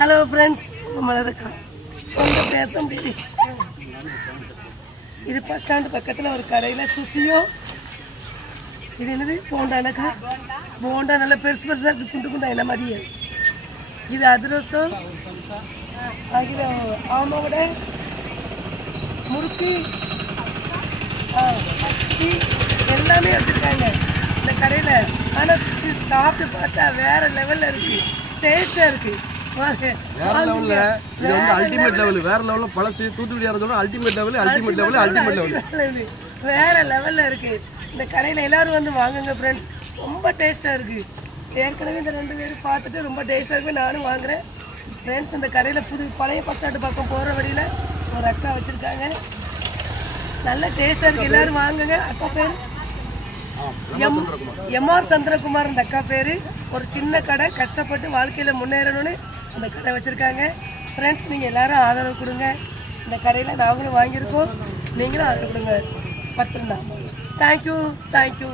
Hello friends, மலருக்கா கொஞ்சம் பேச முடியும். இது பஸ் ஸ்டாண்டு பக்கத்தில் ஒரு கடையில் சுசியோ, இது என்னது போண்டானக்கா, போண்டா நல்லா பெருசு பெருசாக இருக்குது, குண்டு குண்டா என்ன மாதிரியே. இது அதிரசம், அதில் ஆமாவோட முறுக்கு அச்சி எல்லாமே வச்சுருக்காங்க இந்த கடையில். ஆனால் சாப்பிட்டு பார்த்தா வேறு லெவலில் இருக்குது, டேஸ்ட்டாக இருக்குது. வேற லெவல்ல இது வந்து அல்டிமேட் லெவல். வேற லெவல்ல பழசு தூத்துக்குடியா இருந்தாலும் ultimate level, ultimate level, ultimate level, வேற லெவல்ல இருக்கு. இந்த கடையில் எல்லாரும் வந்து வாங்குங்க ஃப்ரெண்ட்ஸ், ரொம்ப டேஸ்டா இருக்கு. ஏற்கனவே இந்த 2 பேரும் பார்த்துட்டு ரொம்ப டேஸ்டா இருக்கு, நானும் வாங்குறேன் ஃப்ரெண்ட்ஸ். இந்த கடையில் புது பழைய பஸ் ஸ்டாண்டு பக்கம் போகிற வழியில் ஒரு அக்கா வச்சுருக்காங்க, நல்ல டேஸ்டாக இருக்குது, எல்லோரும் வாங்குங்க. அக்கா பேர் எம்ஆர் சந்திரகுமார். இந்த அக்கா பேர். ஒரு சின்ன கடை, கஷ்டப்பட்டு வாழ்க்கையில் முன்னேறணும்னு அந்த கடை வச்சுருக்காங்க ஃப்ரெண்ட்ஸ். நீங்கள் எல்லோரும் ஆதரவு கொடுங்க. இந்த கடையில் நாங்களும் வாங்கியிருக்கோம், நீங்களும் ஆதரவு கொடுங்க. பத்திரம்தான். தேங்க்யூ.